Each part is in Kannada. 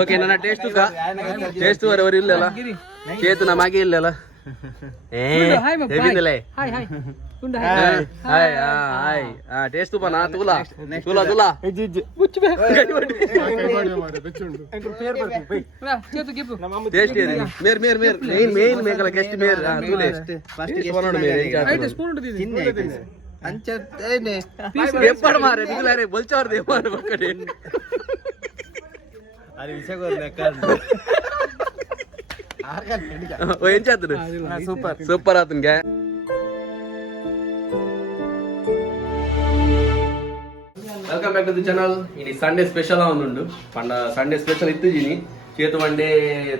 ಓಕೆ ನನ್ನ ಟೇಸ್ಟ್ ವರೆವರೆ ಇಲ್ಲಲ್ಲ ಚೇತು ನಮಗೆ ಇಲ್ಲಲ್ಲ ಟೇಸ್ಟ್ ಪನ ತುಲಾ ತುಲಾ ತುಲಾ ಟೇಸ್ಟ್ ಮೇರ್ ಮೇರ್ ಮೇರ್ ಮೇನ್ ಮೇನ್ ಮೇಕಲ ಗೆಸ್ಟ್ ಮೇರ್ ತುಲೆ ಟೇಸ್ಟ್ ಪನೋಡು ಮೇರ್ ಸ್ಪೂನ್ ತಿನ್ನೆ ಅಂಚೇನೆ ಎಪ್ಪಡ ಮಾರೆ ದಿಗಲಾರೆ ಬಲ್ಚಾರ್ ದೇ ಮಾರೆ ಬಕ್ಕಡೆ ಅರೆ ವಿಷಯ ಗೊತ್ತಲ್ಲ ಸೂಪರ್ ಸೂಪರ್ ಆತನ್ಗೆ welcome back to the channel ఇది సండే స్పెషల్ అవునుండు పండ సండే ಸ್ಪೆಷಲ್ ಇತ್ತಿಜಿನಿ ಚೇತು ಮಂಡೆ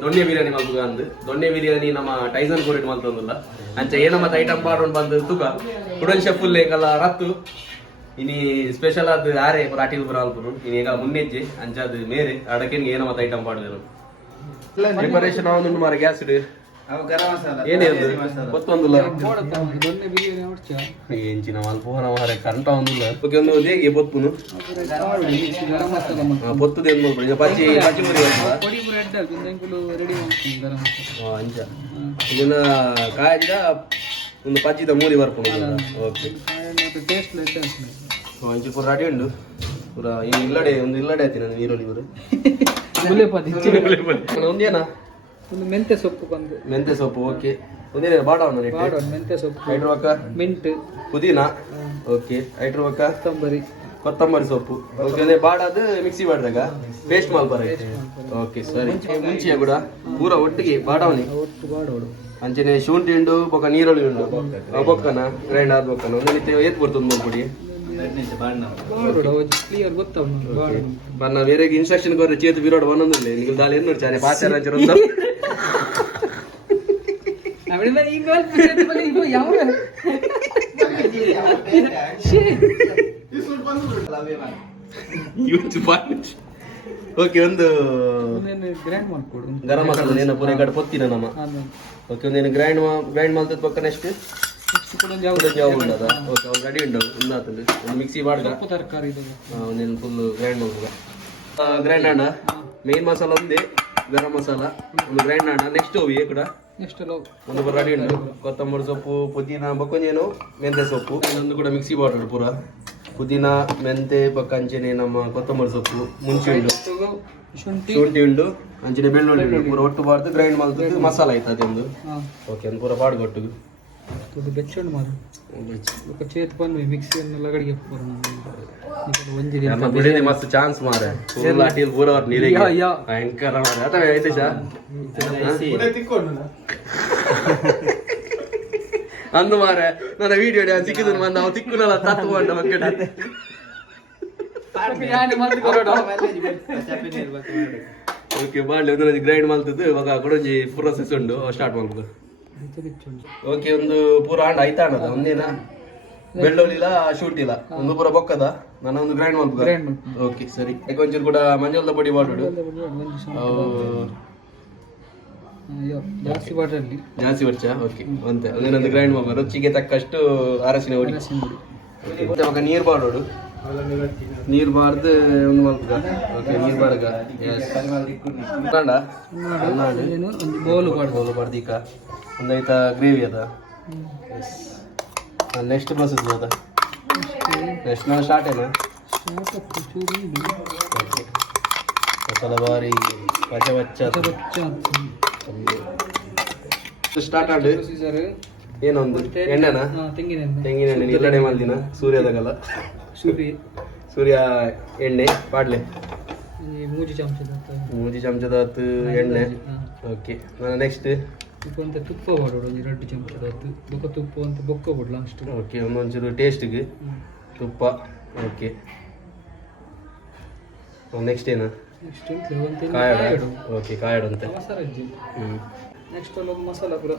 ದೊಣ್ಣೆ ಬಿರಿಯಾನಿ ಮಲ್ತುಗ ಅಂದು ದೊಣ್ಣೆ ಬಿರಿಯಾನಿ ನಮ್ಮ ಟೈಸನ್ ಕೋರಿಟ್ ಮಲ್ತೊಂದುಲ್ಲ ಅಂಚ ಏನಮ್ಮತ್ತ ಐಟಮ್ ಪಾಡೊಂಡು ಬಂದು ತುಕ ಕುಡಲ್ ಶೆಫುಲ್ ಎಂಕಲ್ಲ ರತ್ತು ಇನಿ ಸ್ಪೆಷಲ್ ಅದು ಆರೆ ರಾಟಿಲ್ ಬರ ಅಲ್ಪುನು ಇನಿ ಈಗ ಮುನ್ನೆಜ್ಜೆ ಅಂಚದು ಮೇರೆ ಅಡಕೆನ್ಗೆ ಏನಮ್ಮತ್ತ ಐಟಮ್ ಪಾಡೋದು ಪ್ರಿಪರೇಷನ್ ಅವನು ಮಾರ ಗ್ಯಾಸ್ ಇಡು ಏನೇ ಗೊತ್ತೊಂದಿಲ್ಲ ಎಂಚಿನ ಮಲ್ಪೋನ ಮಾರೆ ಕರೆಂಟ್ ಅವನಿಲ್ಲ ಒಂದು ಹೇಗೆ ಬೊತ್ತುನು ಬೊತ್ತದ ಏನು ಮಾಡ್ಬಿಡಿ ಪಚ್ಚಿ ಪಚ್ಚಿ ಅಂಚ ಇದನ್ನ ಕಾಯ್ದ ಒಂದು ಪಚ್ಚಿದ ಮೂರಿ ಬರ್ಕೊಂಡು ಓಕೆ ಅಂಚಿ ಪೂರ ರೆಡಿ ಉಂಡು ಪೂರ ಇಲ್ಲಡೆ ಒಂದು ಇಲ್ಲಡೆ ಆಯ್ತು ನಾನು ನೀರಲ್ಲಿ ಇವರು ಒಂದೇನಾ ಒಂದು ಮೆಂತೆ ಸೊಪ್ಪು ಬಂದು ಮೆಂತೆ ಸೊಪ್ಪು ಓಕೆ ಒಂದೇನ ಬಾಡವನ್ನ ಮೆಂತೆ ಸೊಪ್ಪು ಹೈಡ್ರೋಕ ಮಿಂಟ್ ಪುದೀನಾ ಓಕೆ ಹೈಡ್ರೋಕ ಕೊತ್ತಂಬರಿ ಸೊಪ್ಪು ಓಕೆ ಅದೇ ಬಾಡದು ಮಿಕ್ಸಿ ಮಾಡಿದಾಗ ಪೇಸ್ಟ್ ಮಲ್ಪರ ಓಕೆ ಸರಿ ಮುಂಚೆ ಕೂಡ ಪೂರ ಒಟ್ಟಿಗೆ ಬಾಡವನಿ ಒಟ್ಟು ಬಾಡೋಡು ಅಂಚನೆ ಶುಂಠಿ ಉಂಡು ಬೊಕ್ಕ ನೀರುಳ್ಳಿ ಉಂಡು ಬೊಕ್ಕನ ಗ್ರೈಂಡ್ ಆದ ಬೊಕ್ಕನ ಒಂದು ನಿತ್ಯ ಏತ್ ಬರ್ತದೆ ನೋಡ್ಕೊಡಿ ಕ್ಲಿಯರ್ ಗೊತ್ತಾವ ಬನ್ನ ಬೇರೆ ಇನ್ಸ್ಟ್ರಕ್ಷನ್ ಕೊರ್ರೆ ಚೇತು ಬಿರೋಡು ಒಂದೊಂದಿಲ್ಲ ನೀವು ದಾಳಿ ಏನು ನೋಡ್ಚಾರೆ ಪಾಚಾರ ಓಕೆ ಒಂದು ಗರಂ ಮಸಾಲ ಏನ ಪೂರ ಕಡೆ ಪೊತ್ತಿನ ನಮ್ಮ ಓಕೆ ಒಂದೇನು ಗ್ರೈಂಡ್ ಮಾಡ್ತದ ಪಕ್ಕ ನೆಕ್ಸ್ಟ್ ರೆಡಿ ಉಂಟು ಒಂದು ಮಿಕ್ಸಿ ಮಾಡ್ದ ತರಕಾರಿ ಒಂದೇನು ಫುಲ್ ಗ್ರೈಂಡ್ ಮಾಡ್ಬೋದ ಗ್ರೈಂಡ್ ಅಣ್ಣ ಮೇನ್ ಮಸಾಲ ಒಂದೇ ಗರಂ ಮಸಾಲ ಒಂದು ಗ್ರೈಂಡ್ ಅಣ್ಣ ನೆಕ್ಸ್ಟ್ ಹೋಗಿ ಕೂಡ ಒಂದು ರೆಡಿ ಉಂಟು ಕೊತ್ತಂಬರಿ ಸೊಪ್ಪು ಪುದೀನ ಬೊಕ್ಕೊಂಜೇನು ಮೆಂತೆ ಸೊಪ್ಪು ಇನ್ನೊಂದು ಕೂಡ ಮಿಕ್ಸಿ ಬಾಟಲ್ ಪೂರ ಪುದೀನ ಮೆಂತೆ ಬೊಕ್ಕ ಅಂಚೆನೆ ನಮ್ಮ ಕೊತ್ತಂಬರಿ ಸೊಪ್ಪು ಮುಂಚೆ ಉಂಡು ಶುಂಠಿ ಉಂಡು ಅಂಚೆನೆ ಬೆಳ್ಳುಳ್ಳಿ ಉಂಡು ಪೂರ ಒಟ್ಟು ಬಾರ್ದು ಗ್ರೈಂಡ್ ಮಾಡ್ತದ್ದು ಮಸಾಲ ಆಯ್ತು ಅದೊಂದು ಓಕೆ ಒಂದು ಪೂರ ಬಾಡ್ಗೊಟ್ಟು ಬೆಚ್ಚಂಡು ಮಾರು ಚೇತ್ ಬಂದ್ವಿ ಮಿಕ್ಸಿಯನ್ನು ಲಗಡಿಗೆ ಮಸ್ತ್ ಚಾನ್ಸ್ ಮಾರೆ ಪೂರ ನೀರಿಗೆ ಭಯಂಕರ ಮಾರೆ ಅಥವಾ ಐತೇಶ ಅಂದು ಮಾರೆ ನನ್ನ ವಿಡಿಯೋ ಸಿಕ್ಕಿದ್ರು ಬಂದು ನಾವು ತಿಕ್ಕುನಲ್ಲ ತತ್ಕೊಂಡ ಮಕ್ಕಳು ಓಕೆ ಬಾಡ್ಲಿ ಒಂದು ಗ್ರೈಂಡ್ ಮಾಡ್ತದ್ದು ಇವಾಗ ಕೊಡೊಂಜಿ ಪ್ರೊಸೆಸ್ ಉಂಡು ಸ್ಟಾರ್ಟ್ ಮಾಡ್ಬೋದು ಓಕೆ ಒಂದು ಪೂರ ಆಂಡ ಆಯ್ತಾ ಅಣ್ಣದ ಒಂದೇನ ಬೆಳ್ಳುಳ್ಳಿಲ ಶೂಟಿಲ್ಲ ಒಂದು ಪೂರ ಬೊಕ್ಕದ ನಾನು ಒಂದು ಗ್ರೈಂಡ್ ಮಾಡ್ಬೋದು ಓಕೆ ಸರಿ ಒಂಚೂರು ಕೂಡ ಮಂಜಳದ ಪುಡಿ ಮಾಡೋಡು ಜಾಸ್ತಿ ಬರ್ಚ ಓಕೆ ಅಂತೆ ಒಂದೇನೊಂದು ಗ್ರೈಂಡ್ ಮಾಡ್ಬೋದು ರುಚಿಗೆ ತಕ್ಕಷ್ಟು ಅರಸಿನ ಹುಡಿ ಇವಾಗ ನೀರು ಮಾಡೋಡು ನೀರು ಬಾರ್ದು ಒಂದು ಮಲ್ಪಗ ಓಕೆ ನೀರು ಬಾರ್ಗ ಬೋಲು ಬಾರ್ದು ಈಗ ಒಂದೈತ ಗ್ರೇವಿ ಅದ ನೆಕ್ಸ್ಟ್ ಪ್ರೊಸೆಸ್ ಅದ ನೆಕ್ಸ್ಟ್ ನಾನು ಸ್ಟಾರ್ಟ್ ಏನ ಮಸಾಲ ಬಾರಿ ಪಚ ಬಚ್ಚ ಸ್ಟಾರ್ಟ್ ಆಡು ಏನೊಂದು ಎಣ್ಣೆನ ತೆಂಗಿನ ಎಣ್ಣೆ ಇಲ್ಲಡೆ ಮಾಡ್ದಿನ ಸೂರ್ಯದಾಗಲ್ಲ ಸೂರ್ಯ ಎಣ್ಣೆ ಪಾಡ್ಲೆ ಮೂಜಿ ಚಮಚದ ಹತ್ತು ಎಣ್ಣೆ ಓಕೆ ನೆಕ್ಸ್ಟ್ ತುಪ್ಪ ಮಾಡೋದು 2 ಚಮಚದ ಹತ್ತು ಬೊಕ್ಕ ತುಪ್ಪ ಅಂತ ಬೊಕ್ಕ ಬಿಡು ಲಾಸ್ಟ್ ಓಕೆ ಒಂದೊಂಚೂರು ಟೇಸ್ಟ್ಗೆ ತುಪ್ಪ ಓಕೆ ನೆಕ್ಸ್ಟ್ ಏನು ಕಾಯಡ ಓಕೆ ಕಾಯಡ ಅಂತ ನೆಕ್ಸ್ಟ್ ಒಂದು ಮಸಾಲ ಪೂರ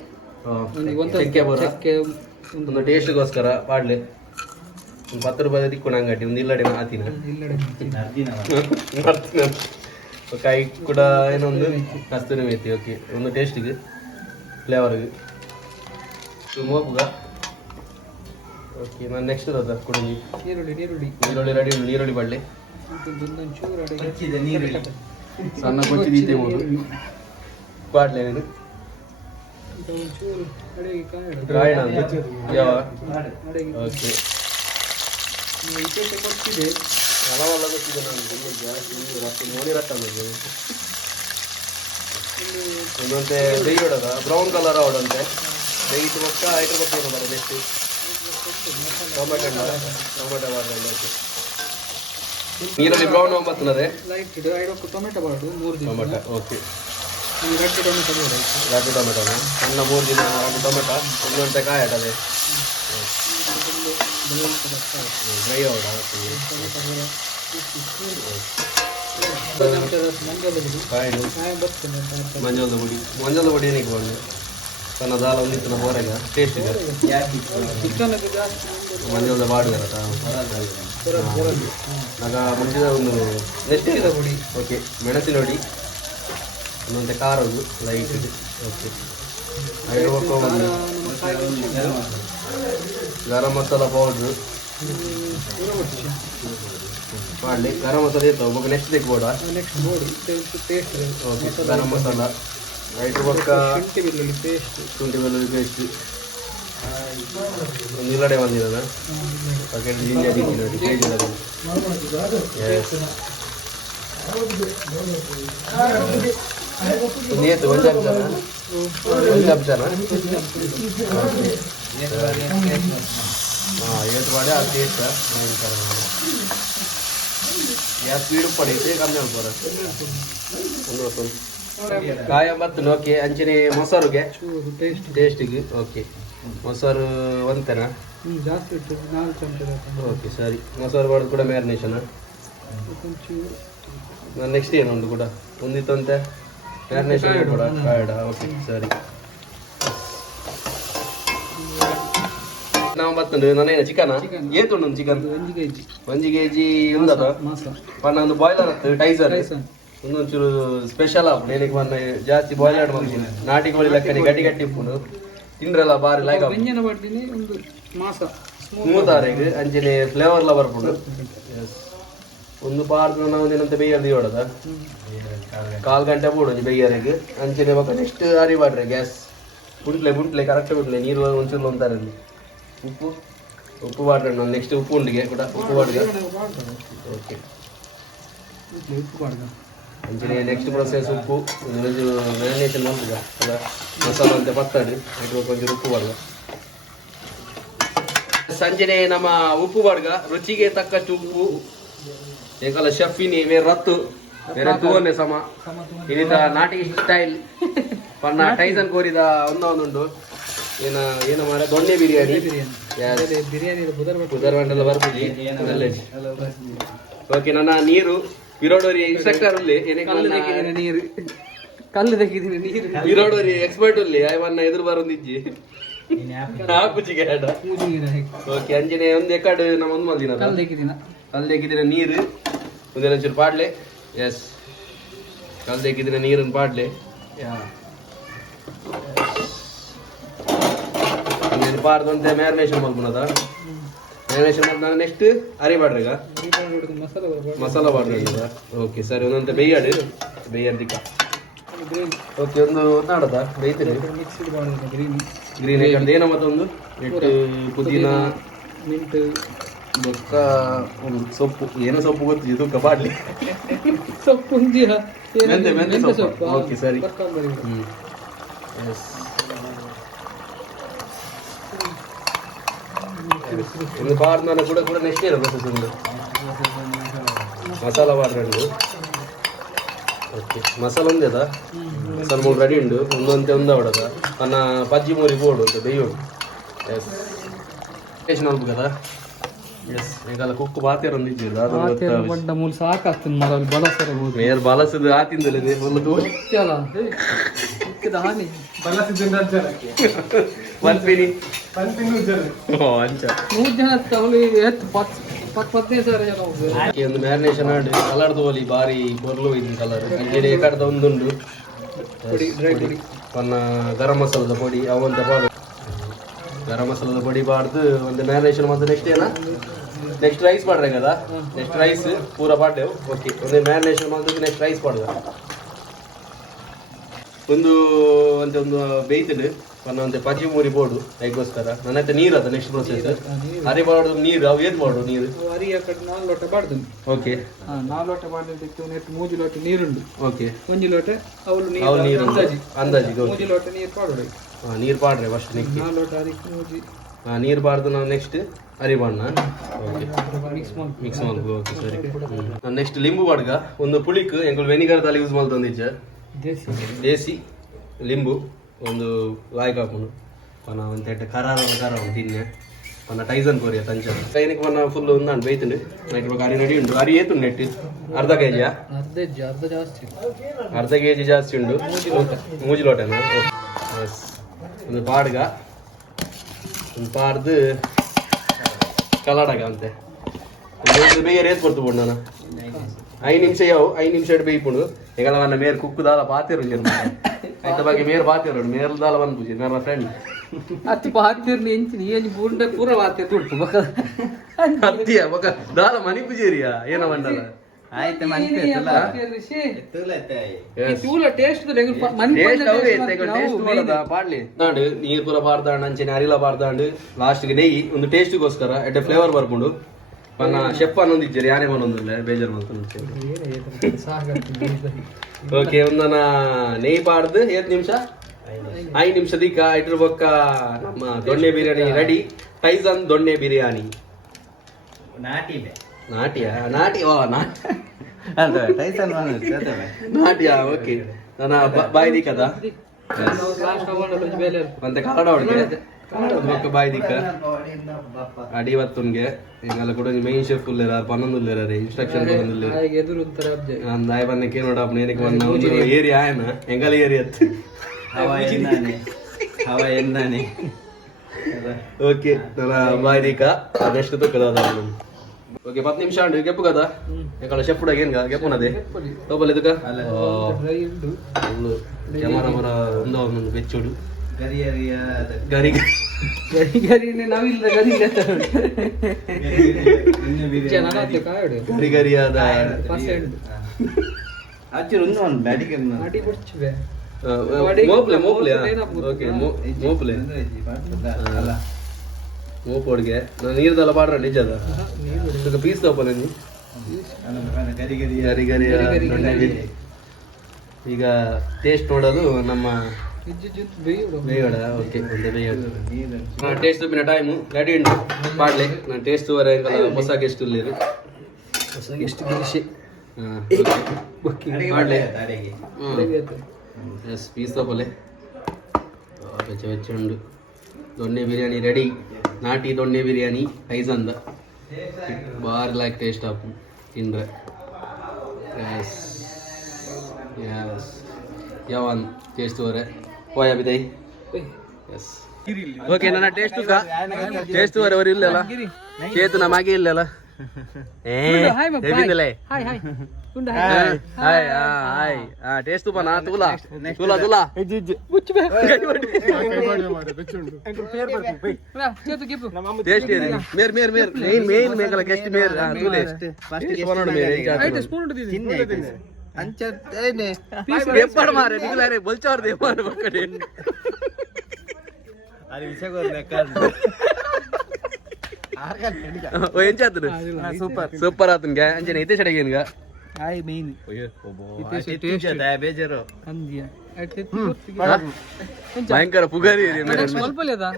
ಒಂದು ಟೇಸ್ಟ್ಗೋಸ್ಕರ ಪಾಡ್ಲೆ ಒಂದು 10 ರೂಪಾಯಿ ತಿಕ್ಕೊಂಡು ಅಂಗಡಿ ಒಂದು ಇಲ್ಲಡೆ ಹಾತಿನ ಕಾಯಿ ಕೂಡ ಏನೊಂದು ಕಸ್ತೂರಿ ಮೇಥಿ ಓಕೆ ಒಂದು ಟೇಸ್ಟಿಗೆ ಫ್ಲೇವರ್ಗೆ ಮೋಪುಗ ಓಕೆ ನಾನು ನೆಕ್ಸ್ಟ್ ಅದ ಕೊಡಿ ನೀರುಳ್ಳಿ ರೆಡಿ ಉಂಟು ನೀರುಳ್ಳಿ ಬಳ್ಳಿ ಸಣ್ಣ ಕೊಚ್ಚಿ ದೀತೆ ಮೂರು ಪಾಡ್ಲೆ ನೀನು ಒಂಚೂರು ಅಡಿಗೆ ಕಾಯಿಣ ಯಾವ ಓಕೆ ವಿಶೇಷ ಕೊಟ್ಟಿದೆ ಹಲವಲ್ಲ ಗೊತ್ತಿದೆ ನಾನು ಜಾಸ್ತಿ ರೊಟ್ಟಿ ನೋಡಿ ರಟ್ಟಲ್ಲ ಒಂದಂತೆ ಬೇಯಿ ಹೊಡೋದ ಬ್ರೌನ್ ಕಲರ್ ಅವಡಂತೆ ಬೇಯಿತು ಪಕ್ಕ ಐಟರ್ ಬಗ್ಗೆ ಏನು ಬರೋದು ಎಷ್ಟು ಟೊಮೆಟೊ ಬಾರ್ದು ನೀರಲ್ಲಿ ಬ್ರೌನ್ ಬರ್ತದೆ ಲೈಟ್ ಇದು ಐಡಕ್ಕೆ ಟೊಮೆಟೊ ಬಾರ್ದು 3 ದಿನ ಟೊಮೆಟೊ ಓಕೆ ಗಟ್ಟಿ ಟೊಮೆಟೊ ಬಾರ್ದು ರಾತ್ರಿ ಟೊಮೆಟೊನ ಸಣ್ಣ 3 ದಿನ ಒಂದು ಟೊಮೆಟೊ ಒಂದಂತೆ ಕಾಯಿ ಅದೇ ಡ್ರೈ ಅವಡ ಮಂಜದ ಪುಡಿ ಏನಕ್ಕೆ ಬಂದು ಸಣ್ಣ ದಾಲ ಒಂದಿತ್ತು ಬೋರೆಗ ಟೇಸ್ಟ್ ಇದೆ ಮಂಜದ ಬಾಡುಗರ ಆಗ ಮುಂಚಿದ ಒಂದು ನೆಚ್ಚಿದ ಪುಡಿ ಓಕೆ ಮೆಣಸಿನ ಹೊಡಿ ಇನ್ನೊಂದು ಖಾರದು ಲೈಟ್ ಇದೆ ಓಕೆ ಗರಂ ಮಸಾಲ ಪೌಡ್ರು ಮಾಡಲಿ ಗರಂ ಮಸಾಲ ಇರ್ತಾವೆ ಒಬ್ಬ ನೆಕ್ಸ್ಟ್ ತೆಗ್ಬೋಡ ನೆಕ್ಸ್ಟ್ ನೋಡಿ ಟೇಸ್ಟ್ ಓಕೆ ಗರಂ ಮಸಾಲ ಐಟು ಪಕ್ಕ ಶುಂಠಿ ಬೆಳ್ಳುಳ್ಳಿ ಪೇಸ್ಟ್ ಒಂದು ಇಲ್ಲಡೆ ಬಂದಿರೋದ ಪ್ಯಾಕೆಟ್ ಜಿಂಜರ್ ನೋಡಿ ಕೇಜಿ ಒಂದು ಏತು ಒಂದು ಚಮಚನ ಹಾಂ ಏತು ಮಾಡಿ ಅದು ಟೇಸ್ಟ್ ಗ್ಯಾಸ್ ಸ್ಪೀಡ್ ಪಡೀತೆ ಕಮ್ಮಿ ಆಗ್ಬೋದು ಒಂದು ಕಾಯ ಬತ್ತು ಓಕೆ ಅಂಚನೆ ಮೊಸರುಗೆ ಟೇಸ್ಟಿಗೆ ಓಕೆ ಮೊಸರು ಒಂತೆನಾ ಜಾಸ್ತಿ ಇರ್ತದೆ 4 ಚಮಚ ಓಕೆ ಸರಿ ಮೊಸರು ಮಾಡೋದು ಕೂಡ ಮ್ಯಾರಿನೇಷನ್ ನಾನು ನೆಕ್ಸ್ಟ್ ಏನೊಂದು ಕೂಡ ಒಂದಿತ್ತಂತೆ ಮ್ಯಾರಿನೇಷನ್ ಕೂಡ ಬೇಡ ಓಕೆ ಸರಿ ನಾವು ಬರ್ತಂಡು ನನಗೆ ಚಿಕನ್ ಏತುಂಡು ಚಿಕನ್ 1 kg ಉಂದದ ಪನ್ನ ಒಂದು ಬಾಯ್ಲರ್ ಹತ್ತು ಟೈಸರ್ ಒಂದೊಂಚೂರು ಸ್ಪೆಷಲ್ ಆಪ್ ಏನಕ್ಕೆ ಬಂದ ಜಾಸ್ತಿ ಬಾಯ್ಲರ್ ಮಾಡ್ತೀನಿ ನಾಟಿ ಕೋಳಿ ಲೆಕ್ಕನೆ ಗಟ್ಟಿ ಗಟ್ಟಿ ಇಪ್ಪುಂಡು ತಿಂದ್ರಲ್ಲ ಬಾರಿ ಲೈಕ್ ವ್ಯಂಜನ ಮಾಡ್ತೀನಿ ಒಂದು ಮಾಸ ಸ್ಮೂತ್ ಆರೆಗ್ ಅಂಚನೆ ಫ್ಲೇವರ್ ಲವರ್ ಪುಂಡು ಒಂದು ಪಾರ್ದು ನಾವು ಏನಂತ ಬೇಯರ್ದು ಹೊಡದ 1/4 ಗಂಟೆ ಪೂಡೋದು ಬೇಯರೆಗ್ ಅಂಚನೆ ಬಕ್ಕ ನೆಕ್ಸ್ಟ್ ಅರಿ ಮಾಡ್ರೆ ಗ್ಯಾಸ್ ಬುಂಟ್ಲೆ ಕರೆಕ್ಟ್ ಬಿಡ್ಲೆ ನೀರು ಒಂಚೂರು ಅಂತಾರಲ್ಲಿ ಉಪ್ಪು ವಾಟ್ರೆ ನಾನು ನೆಕ್ಸ್ಟ್ ಉಪ್ಪು ಉಂಡಿಗೆ ಕೂಡ ಉಪ್ಪು ವಾಟ್ಗೆ ಓಕೆ ಅಂಚನೆ ನೆಕ್ಸ್ಟ್ ಪ್ರೊಸೆಸ್ ಉಪ್ಪು ಮ್ಯಾರಿನೇಷನ್ ಮಾಡ್ತದ ಅಲ್ಲ ಮಸಾಲ ಅಂತ ಪತ್ತಾಡಿ ಅದು ಕೊಂಚ ಉಪ್ಪು ಬಾಡ್ಗ ಸಂಜೆನೆ ನಮ್ಮ ಉಪ್ಪು ಬಾಡ್ಗ ರುಚಿಗೆ ತಕ್ಕಷ್ಟು ಉಪ್ಪು ಏಕಲ್ಲ ಶೆಫಿನಿ ಬೇರೆ ರತ್ತು ಬೇರೆ ತೂವನ್ನೇ ಸಮ ಇಲ್ಲಿಂದ ನಾಟಿ ಸ್ಟೈಲ್ ಪನ್ನ ಟೈಸನ್ ಕೋರಿದ ಒಂದುಂಟು ಏನ ಮಾರ ದೊಣ್ಣೆ ಬಿರಿಯಾನಿ ಬಿರಿಯಾನಿ ಬುಧರ್ವಂಡೆಲ್ಲ ಬರ್ತೀವಿ ಓಕೆ ನನ್ನ ನೀರು ವಿರೋಡೋರಿ ಇನ್ಸ್ಟ್ರಕ್ಟರ್ ಅಲ್ಲಿ ನೀರು ಕಲ್ಲು ತೆಗಿದ್ದೀನಿ ನೀರು ವಿರೋಡೋರಿ ಎಕ್ಸ್ಪರ್ಟ್ ಅಲ್ಲಿ ಅವನ್ನ ಎದುರು ಬರೋದಿಜ್ಜಿ ಹಾಕುಚಿಗೆ ಓಕೆ ಅಂಜನೆ ಒಂದು ಎಕಡು ನಮ್ಮ ಒಂದು ಮಲ್ದಿನ ಕಲ್ಲು ತೆಗಿದಿನ ನೀರು ಒಂದೆರಡು ಪಾಡ್ಲೆ ಎಸ್ ಕಲ್ಲು ತೆಗಿದಿನ ನೀರನ್ನು ಪಾಡ್ಲೆ ಪಾರ್ದಂತೆ ಮ್ಯಾರಿನೇಷನ್ ಮಾಡ್ಬೋದ ಮ್ಯಾರಿನೇಷನ್ ಮಾಡಿದ ನೆಕ್ಸ್ಟ್ ಅರಿ ಬಾಡ್ರಿ ಈಗ ಮಸಾಲ ಬಾಡ್ರಿ ಓಕೆ ಸರಿ ಒಂದಂತೆ ಬೇಯಡ್ದಿಕ್ಕ ಓಕೆ ಒಂದು ನಾಡದ ಬೇಯ್ತೀನಿ ಗ್ರೀನ್ ಯಾಕಂದ್ರೆ ಏನೋ ಮತ್ತೊಂದು ನೆಟ್ಟು ಪುದೀನ ಮಿಂಟ್ ಬೊಕ್ಕ ಒಂದು ಸೊಪ್ಪು ಏನೋ ಸೊಪ್ಪು ಗೊತ್ತಿದೆ ತೂಕ ಬಾಡ್ಲಿ ಸೊಪ್ಪು ಮೆಂತೆ ಸೊಪ್ಪು ಓಕೆ ಸರಿ ಎಸ್ ಒಂದು ಪಾರ್ನ ಕೂಡ ನೆಕ್ಸ್ಟ್ ಏನೋ ಪ್ರೊಸೆಸ್ ಉಂಟು ಮಸಾಲ ಬಾರ್ದು ಓಕೆ ಮಸಾಲ ಒಂದೇ ಅದ ಮಸಾಲ ಮೂರು ರೆಡಿ ಉಂಟು ಒಂದೊಂತೆ ಹೊಡದ ನನ್ನ ಪಜ್ಜಿ ಮೂರಿ ಬೋರ್ಡು ಅಂತ ಬೇಯೋಡು ಎಸ್ ಟೇಸ್ಟ್ ನೋಡ್ಬೇಕು కదా ಎಸ್ ಈಗಲ್ಲ ಕುಕ್ಕು ಬಾತಿಯರ್ ಒಂದು ಇದ್ದಿಲ್ಲ ಬಡ್ಡ ಮೂಲ ಸಾಕಾಗ್ತದೆ ಮರ ಬಳಸರ ಮೇಲ್ ಬಾಲಸದು ಆತಿಂದಲೇ ಫುಲ್ ತೂ ಚಲ ಇಕ್ಕದ ಹಾನಿ ಬಳಸಿದ್ದ ಪನ್ಪಿನಿ ಓ ಅಂಚ 3 ಜನ ತಗೊಳ್ಳಿ 15 ಸಾವಿರ ಜನ ಹೋಗ್ತಾರೆ ಒಂದು ಮ್ಯಾರಿನೇಷನ್ ಮಾಡಿ ಕಲರ್ ತಗೊಳ್ಳಿ ಬಾರಿ ಬರ್ಲು ಇದು ಕಲರ್ ಅಂಜಡಿ ಕಡ್ದ ಒಂದುಂಡು ಡ್ರೈ ಪುಡಿ ಪನ್ನ ಗರಂ ಮಸಾಲದ ಪುಡಿ ಅವಂತ ಬಾಡು ಗರಂ ಮಸಾಲದ ಪುಡಿ ಬಾರ್ದು ಒಂದು ಮ್ಯಾರಿನೇಷನ್ ಮತ್ತೆ ನೆಕ್ಸ್ಟ್ ಏನ ನೆಕ್ಸ್ಟ್ ರೈಸ್ ಪಾಡ್ರೆ కదా ನೆಕ್ಸ್ಟ್ ರೈಸ್ ಪೂರ ಪಾಡ್ಡೆವು ಓಕೆ ಒಂದು ಮ್ಯಾರಿನೇಷನ್ ಮಾಡಿದ್ರೆ ನೆಕ್ಸ್ಟ್ ರೈಸ್ ಪಾಡ್ದ ಒಂದು ಅಂತ ಒಂದು ಬೇಯ್ತದೆ ಒಂದೊಂದು ಪಚಿ ಮೂರಿ ಬೋಡು ಅದಕ್ಕೋಸ್ಕರ ನನ್ನ ಹತ್ರ ನೀರು ಅದ ನೆಕ್ಸ್ಟ್ ಪ್ರೊಸೆಸ್ ಅರೆ ಮಾಡೋದು ನೀರು ಅವು ಏನ್ ಮಾಡೋದು ನೀರು ಅರಿ ಆ ಕಡೆ 4 ಲೋಟ ಬಾಡ್ದು ಓಕೆ 4 ಲೋಟ ಬಾಡ್ದಿತ್ತು ನೆಟ್ಟು 3 ಲೋಟ ನೀರುಂಡು ಓಕೆ 1 ಲೋಟ ಅವಳು ನೀರು ಅಂದಾಜಿಗೆ 3 ಲೋಟ ನೀರು ಪಾಡೋದು ನೀರು ಪಾಡ್ರೆ ಫಸ್ಟ್ ನೆಕ್ಸ್ಟ್ 4 ಲೋಟ ಅದಕ್ಕೆ 3 ನೀರು ಬಾರ್ದು ನಾವು ನೆಕ್ಸ್ಟ್ ಅರಿ ಬಣ್ಣ ಓಕೆ ಮಿಕ್ಸ್ ಮಾಡ್ಬೋದು ಓಕೆ ಸರಿ ನಾನು ನೆಕ್ಸ್ಟ್ ಲಿಂಬು ಬಾಡ್ಗ ಒಂದು ಪುಳಿಕ್ ಎಂಕಲ್ ವೆನಿಗರ್ ದಾಲ ಯೂಸ್ ಮಾಡ್ತಂದಿಜ್ಜ ದೇಸಿ ಲಿಂಬು ಒಂದು ಲಾಯ್ಕ್ ಹಾಕೊಂಡು ಪನ ಒಂದು ಎಟ್ಟು ಖಾರ ಉಂಟು ತಿನ್ನೆ ಪನ ಟೈಸನ್ ಕೋರಿಯ ತಂಚ ಕೈನಿಗೆ ಪನ ಫುಲ್ ಒಂದು ನಾನು ಬೇಯ್ತುಂಡು ನೈಟ್ ಅರಿ ರೆಡಿ ಉಂಟು ಅರಿ ಏತು ನೆಟ್ಟು ಅರ್ಧ ಕೆಜಿಯಾ ಅರ್ಧ ಕೆಜಿ ಜಾಸ್ತಿ ಉಂಟು 3 ಲೋಟನಾ ಎಸ್ ಒಂದು ಪಾಡ್ಗ ಒಂದು ಪಾಡ್ದು ಕಲಾಡಗ ಅಂತೆ ಒಂದು ಬೇಗ ರೇತ್ ಕೊಡ್ತು ಬಿಡು ನಾನು 5 ನಿಮಿಷ 5 ನಿಮಿಷ ಬೇಯ್ಪುಂಡು ಈಗ ನನ್ನ ಮೇರ್ ಕುಕ್ಕುದಾಲ ಪಾತಿರು ಆಯ್ತ ಬಗ್ಗೆ ಮೇರ್ ಪಾತಿರು ಮೇರ್ ದಾಲ ಬಂದು ಪೂಜೆ ನನ್ನ ಫ್ರೆಂಡ್ ಅತ್ತಿ ಪಾತಿರ್ನಿ ಎಂಚಿನಿ ಏನಿ ಬುಂಡೆ ಪೂರ ಪಾತಿ ತುಡ್ತು ಬಕ ಅತ್ತಿಯ ಬಕ ದಾಲ ಮನಿ ಪೂಜೇರಿಯಾ ಏನ ಬಂಡಲ ಆಯ್ತು ಮನ್ಪೆ ತೂಲ ಟೇಸ್ಟ್ ಮನಿ ಟೇಸ್ಟ್ ಮಾಡದ ಪಾಡ್ಲಿ ನಾಡು ನೀರ್ ಪೂರ ಬಾರ್ದಾಂಡ್ ಅಂಚೆನೆ ಅರಿಲ ಬಾರ್ದಾಂಡ್ ಲಾಸ್ಟ್ ಗೆ ನೆಯ್ಯಿ ಒಂದು ಟೇಸ್ಟ್ಗೋಸ್ಕರ ಎಡ್ಡೆ ಫ್ಲೇವರ್ ಬರ್ಕೊಂಡು ಪನ್ನ ಶೆಫ್ ಅನ್ನೊಂದಿಜ್ಜರಿ ಯಾರೇ ಮಾಡೊಂದಿಲ್ಲ ಬೇಜಾರು ಮಾಡ್ಕೊಂಡು ಓಕೆ ಒಂದನ ನೆಯ್ ಪಾಡ್ದು 7 ನಿಮಿಷ 5 ನಿಮಿಷದೀಕ ಇಟ್ರ ಬೊಕ್ಕ ನಮ್ಮ ದೊಣ್ಣೆ ಬಿರಿಯಾನಿ ರೆಡಿ ಟೈಸನ್ ದೊಣ್ಣೆ ಬಿರಿಯಾನಿ ನಾಟಿಯಾ ನಾಟಿ ಓ ನಾಟಿಯಾ ಓಕೆ ನನ್ನ ಬಾಯಿ ದಿಕ್ಕದ ಮತ್ತೆ ಕನ್ನಡ ಹೊಡ್ಗೆ ಬೊಕ್ಕ ಬಾಯಿ ದಿಕ್ಕ ಅಡಿ ಇವತ್ತುನ್ಗೆ ಹಿಂಗೆಲ್ಲ ಕೂಡ ಮೈನ್ ಶೆಫ್ ಉಲ್ಲೇರ ಪನ್ನೊಂದುಲ್ಲೇರ ಇನ್ಸ್ಟ್ರಕ್ಷನ್ ಅಂದಾಯ ಬನ್ನಕ್ಕೆ ನೋಡಪ್ಪ ಏನಕ್ಕೆ ಬನ್ನ ಒಂದು ಏರಿಯಾ ಆಯನ ಎಂಗಲ ಏರಿಯಾ ಓಕೆ ನನ್ನ ಬಾಯಿ ದಿಕ್ಕ ಅದೆಷ್ಟು ತುಕ್ಕದ ಓಕೆ 10 ನಿಮಿಷ ಉಂಟು ಗೆಪ್ಪು ಕದ ಯಾಕಂದ್ರೆ ಶೆಫ್ ಹುಡುಗ ಏನ್ಗ ಗೆಪ್ಪುನದೆ ತೋಬಲ್ ಇದಕ್ಕ ಕ್ಯಾಮರಾ ಮರ ಒಂದೊಂದು ಬೆಚ್ಚೋಡು ಗರಿ ಗರಿ ಗರಿ ಗರಿಯಾದ ಮೋಪ್ಲೆ ಮೋಪ್ಲೆ ಓಕೆ ಮೋಪ್ಲೆ ಮೋಪೋಡ್ಗೆ ನೀರ್ದೆಲ್ಲ ಪಾಡ್ರ ನಿಜದ ಪೀಸ್ ತಗೋಲ್ಲ ನೀ ಗರಿ ಗರಿ ಈಗ ಟೇಸ್ಟ್ ನೋಡೋದು ನಮ್ಮ ಬೇಯೋಡ ಓಕೆ ಒಂದೇ ಬೇಯೋಡ ಟೇಸ್ಟ್ ತುಪ್ಪಿನ ಟೈಮು ರೆಡಿ ಉಂಟು ಪಾಡ್ಲೆ ನಾನು ಟೇಸ್ಟ್ ವರೆ ಹೊಸ ಗೆಸ್ಟ್ ಇಲ್ಲಿರು ಹೊಸ ಗೆಸ್ಟ್ ಗಿರಿಶಿ ಪಾಡ್ಲೆ ಎಸ್ ಪೀಸ್ ತಗೋಲೆ ಬೆಚ್ಚ ಬೆಚ್ಚ ಉಂಡು ದೊಣ್ಣೆ ಬಿರಿಯಾನಿ ರೆಡಿ ನಾಟಿ ದೊಣ್ಣೆ ಬಿರಿಯಾನಿ ಟೈಸನ್ದ ಬಾರಿ ಲೈಕ್ ಟೇಸ್ಟ್ ಆಪು ತಿಂದ್ರೆ ಎಸ್ ಎಸ್ ಯಾವನ್ ಟೇಸ್ಟ್ ವರೆ ಹೋಯ ಬಿದೈ ಎಸ್ ಓಕೆ ನನ್ನ ಟೇಸ್ಟ್ ವರೆ ಅವರು ಇಲ್ಲಲ್ಲ ಚೇತು ನಮಗೆ ಇಲ್ಲಲ್ಲ ಟೇಸ್ಟ್ ಪನ ತುಲಾ ತುಲಾ ತುಲಾ ಟೇಸ್ಟ್ ಮೇರ್ ಮೇರ್ ಮೇರ್ ಮೇನ್ ಮೇನ್ ಮೇಕಲ ಗೆಸ್ಟ್ ಮೇರ್ ತುಲೆ ನೋಡು ಮೇರ್ ಎಪ್ಪಡ ಮಾರೆ ನಿಗಲಾರೆ ಬಲ್ಚಾರ್ ದೇ ಮಾರೆ ಬಕಡೆ ಅಲ್ಲಿ ವಿಷಯ ಗೊತ್ತ ಓ ಎಂಚಾತನು ಸೂಪರ್ ಸೂಪರ್ ಆತನ್ಗೆ ಅಂಜನೆ ಇತೆ ಸಡಗೇನ್ಗ ಆಯ್ ಮೇನ್ ಓಯ್ ಇತೆ ಟೇಸ್ಟ್ ಬೇಜಾರು ಅಂದಿಯ ಭಯಂಕರ ಪುಗಾರಿ ಸ್ವಲ್ಪ ಲೇದಾ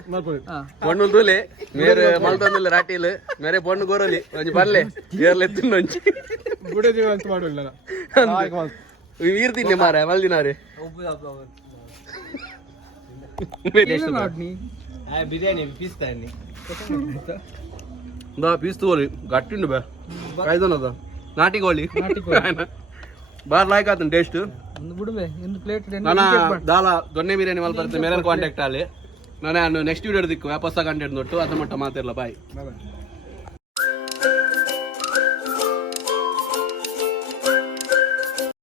ಪೊಣ್ಣು ತೂಲೆ ಮೇರೆ ಮಲ್ತಂದಿಲ್ಲ ರಾಟಿಲ್ ಮೇರೆ ಪೊಣ್ಣು ಗೋರಲಿ ಒಂಜಿ ಬರ್ಲೆ ಏರ್ಲೆತ್ತಿನ ಒಂಜಿ ಗುಡೆ ಜೀವ ಅಂತ ಮಾಡೋಲ್ಲ ಈರ್ತಿನ್ನೆ ಮಾರ ಮಲ್ದಿನಾರೆ ಬಿರಿಯಾನಿ ಪೀಸ್ ತಾನಿ ದಾ ಪೀಸ್ ತೋರಿ ಗಟ್ಟಿಂಡು ಬೇ ಕಾಯ್ದನದ ನಾಟಿ ಕೋಳಿ ಬಾರ್ ಲಾಯ್ಕ್ ಆತನ ಟೇಸ್ಟ್ ಒಂದು ಬಿಡುವೆ ಒಂದು ಪ್ಲೇಟ್ ನಾನು ದಾಲ ದೊಣ್ಣೆ ಬಿರಿಯಾನಿ ಮಲ್ ಬರ್ತೇನೆ ಮೇರೆ ಕಾಂಟ್ಯಾಕ್ಟ್ ಅಲ್ಲಿ ನಾನು ನೆಕ್ಸ್ಟ್ ವಿಡಿಯೋ ದಿಕ್ಕು ವಾಪಸ್ ಕಂಟೆಂಟ್ ನೋಟ್ಟು ಅದ ಮಟ್ಟ ಮಾತಿರಲ್ಲ ಬಾಯ್